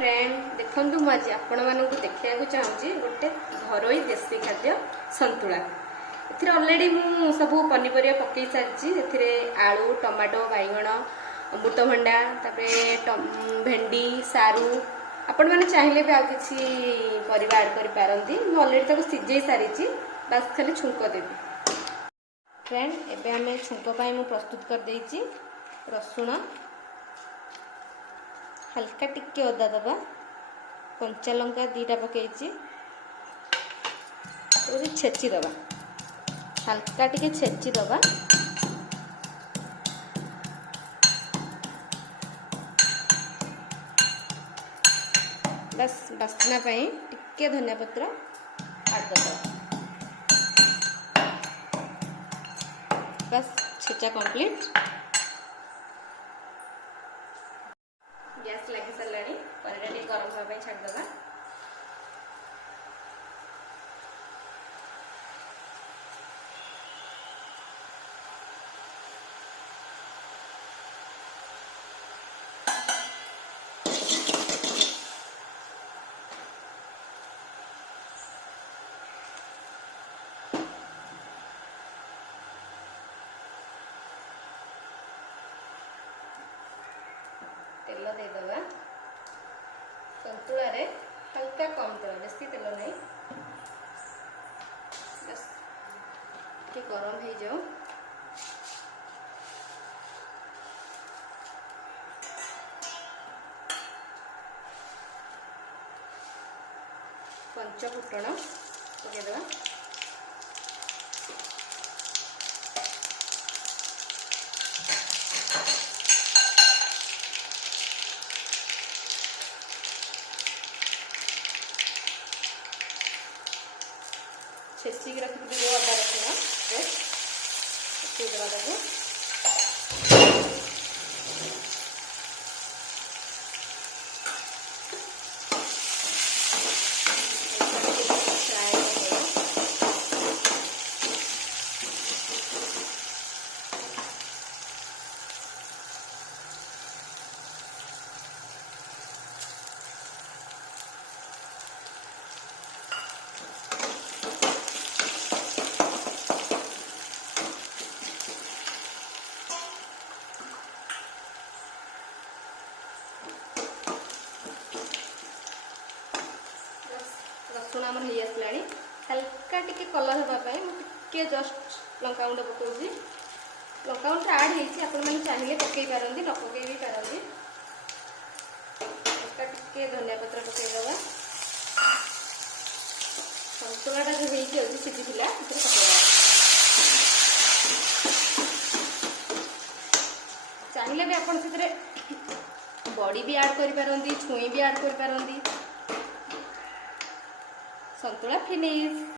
Friend देखु मुझे आपण मानक देखा चाहूँगी गोटे घरोई देसी खाद्य संतुला। ए अलरेडी मु सब पनीपरिया पकई सारी आलू टमाटो बैगण अमृतभंडा भेंडी सारू आपण मैंने चाहिए भी आउ कि परिवा ऐड कर पारती अलरेडी सीझे सारी बास खाली छुंक देवी। फ्रेंड एबे आमे छुंक पाई मु प्रस्तुत कर देइछि रसुण हल्का टिके अदा दबा कंचा लंका दीटा पकईछि छेची दबा हल्का टिके छेची दबा बस बास्ना पाई टिके धनिया पत्र ऐड कर बस छेचा कंप्लीट। गैस लगी सारा पनीर गरम होगा छाड़देवा। तेल देदेवा संतुला रे हल्का कम तेल बेसी तेल नहीं बस के गरम हो जाओ। पंच फुटण पकईदेवा छेचिक रखी जो अदा रसुण पेस्ट देवा रसुण आम हो आसला हल्का टिके कलर हाँपाई मुझे जस्ट लंका गुंड पकाऊँगी। लंका गुंड आड हो चाहिए पकई पारती न पकई भी पारती। हल्का टिके धनिया पत्र पकईदेवा संतुलाटा जो होती सीझी पकईदेवा। चाहिए भी आप बड़ी भी ऐड कर पारती छुई भी ऐड कर पारती। संतुला फिनिश।